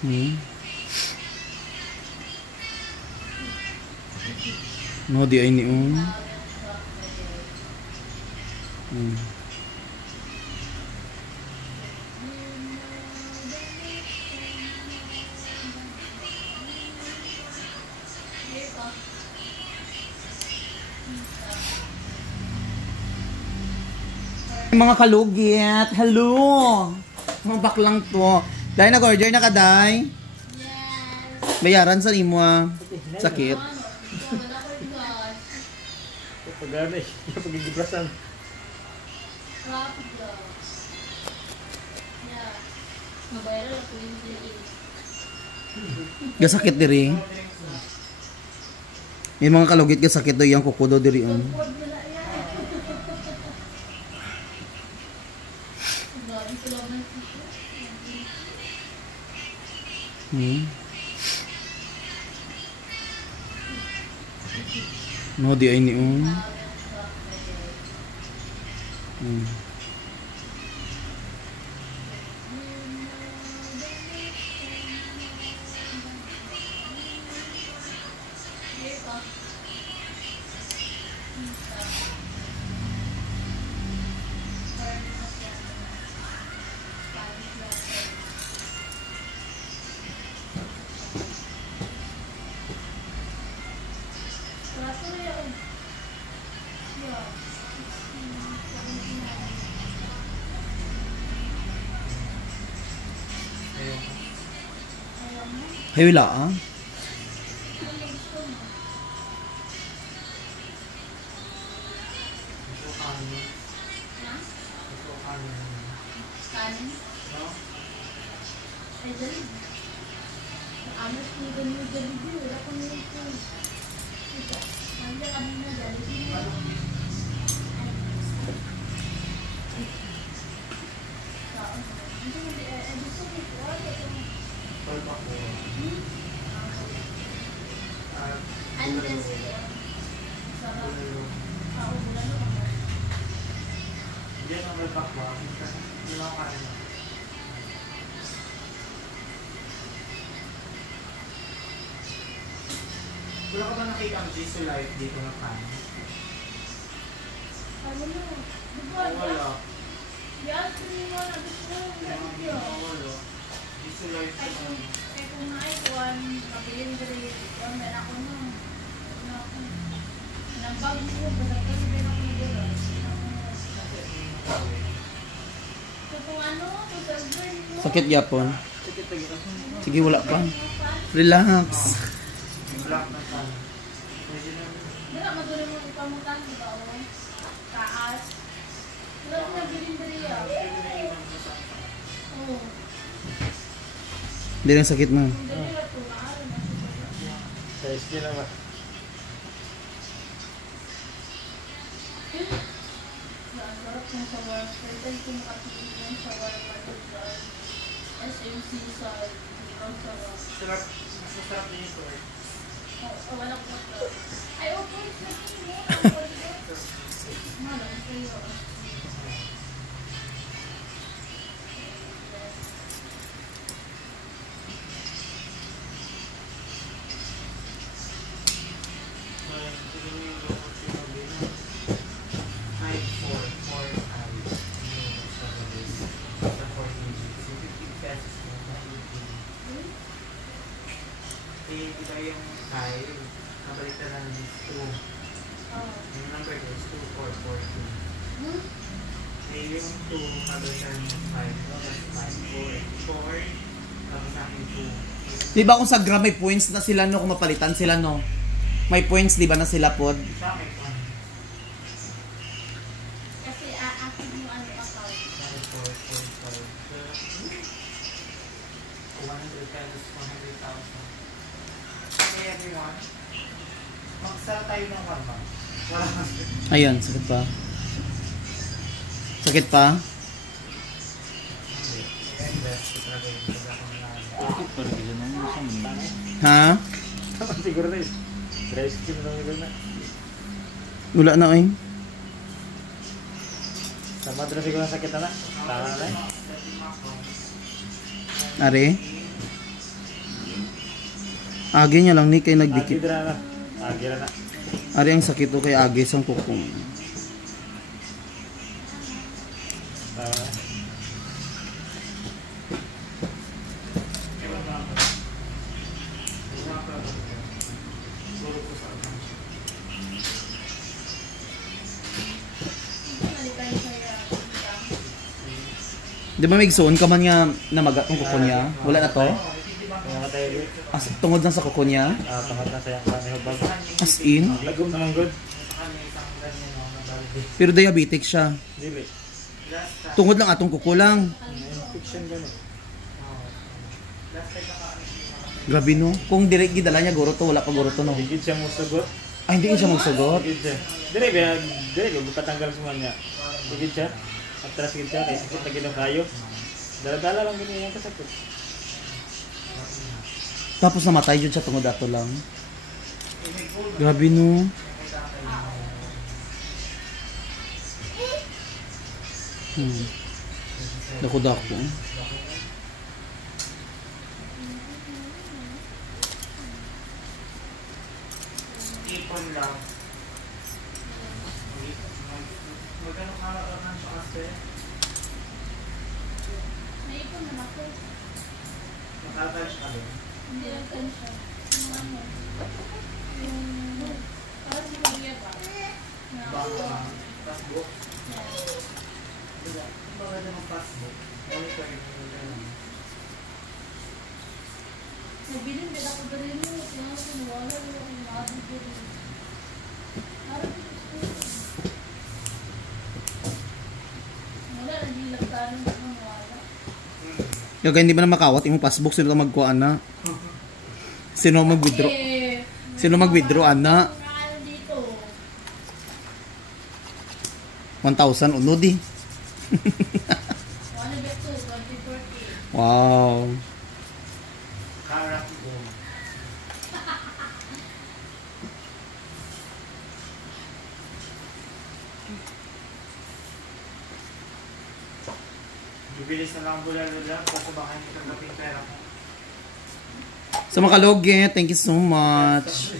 No, di ay ni Mga kalugit, hello! Mga baklang to. Dahil nag-order na ka, Day? Yes. Bayaran sa imo sakit. Pag-arnay, pag-igibrasan. Gasakit diri. May mga kalugit gasakit do yang kukudo diri on. No, di ay ni Hay wala Wala ka ba nakita ang Jisoo Life dito na pan? Ano na? Wala. Yes, hindi mo na gusto mo. Wala. Jisoo Life Ay kung na-ikuan, mabilin diri. Ikuan, meron ako na. Nambag mo, basta ko rin ako nagula. So kung ano, kung surgery mo. sakit yapon. Sige wala pa. Relax. Black na pan. Dira maduro mo ipamutan di ba o? Taas. Wala ko nabilin diri ya. Oh. Hindi lang sakit na. Diri ra to maaari na siya. Sa skin naman. Ang sarap ng shower. Pwede ko makatulog ng shower matulog. SMC sa ibang shower. Sarap. Masasarap din ito eh. Oh, wala ko ito. Ay, okay. Sabi mo. Malam kayo. Iba yung 5, nabalitan ng 2. Yung number is 2442. Yung 2, nabalitan ng 5. Tapos 5, 4, 4. Tapos sa akin 2. Di ba kung sa Gram may points na sila no kung mapalitan sila no? May points di ba na sila pod? Sa akin 1. Kasi akin yung ano account. 4, 4, 4. 100 pesos, 100,000. Okay everyone, magsara tayo ng 1 month. Wala kasi. Ayun, sakit pa. Sakit pa? I-invest ko talaga yung Ha? Siguro na yun. Dry skin lang yun na. Wala na eh. Sa madra siguro sakit na na. Tama na eh. Are? Agi niya lang ni kay Agi nagdikit. dira na. Agi ra na. Ari ang sakit ko kay agi sang kukong. Tama. Nalitan siya yan. Di ba may igsoon ka man nga namagat ang kuko niya? Wala na to? Mga tayo. As, tungod lang sa kuko niya? Pangat na sayang kami hubag. As in? Lagom naman good. Pero diabetic siya. Dili. Tungod lang atong kuko lang. Infection gani. Grabe no. Kung direct gidala niya guro to, wala pa guro to no. Higit siya mo sagot. Ay, hindi siya magsugot. Higit siya. Dire lugo patanggal sa niya. Higit siya. Atras higit siya kay sakit na ginang kayo. Dala-dala lang gini yung kasakit. Tapos namatay jud siya tungod ato lang. Grabe no. Dako-dako. Ipon lang. Magkano ka lang siya kasi? Naipon naman ako. Makatouch ka doon. Hindi lang kan siya. Yung ano. Yung... Parang si Maria ba? Na Bago ang passbook. Diba? Yung bagay ng passbook. Monitor yung Nabilin din ako galing mo. Kaya sinuwala mo ako yung mga ko rin. Parang wala, nagilagtanan ko ng wala. Yung kaya hindi ba na makawat imong passbook sino to magkuan na? Sino mag-withdraw? Eh, Sino mag-withdraw ana? ano dito? 1,000 unod eh. Ano ba ito? 2040. Wow. Karak doon. Bibilis na lang ang bulalo-bulalo kasi baka hindi kagaping pera ko. Sa mga kalugit, thank you so much.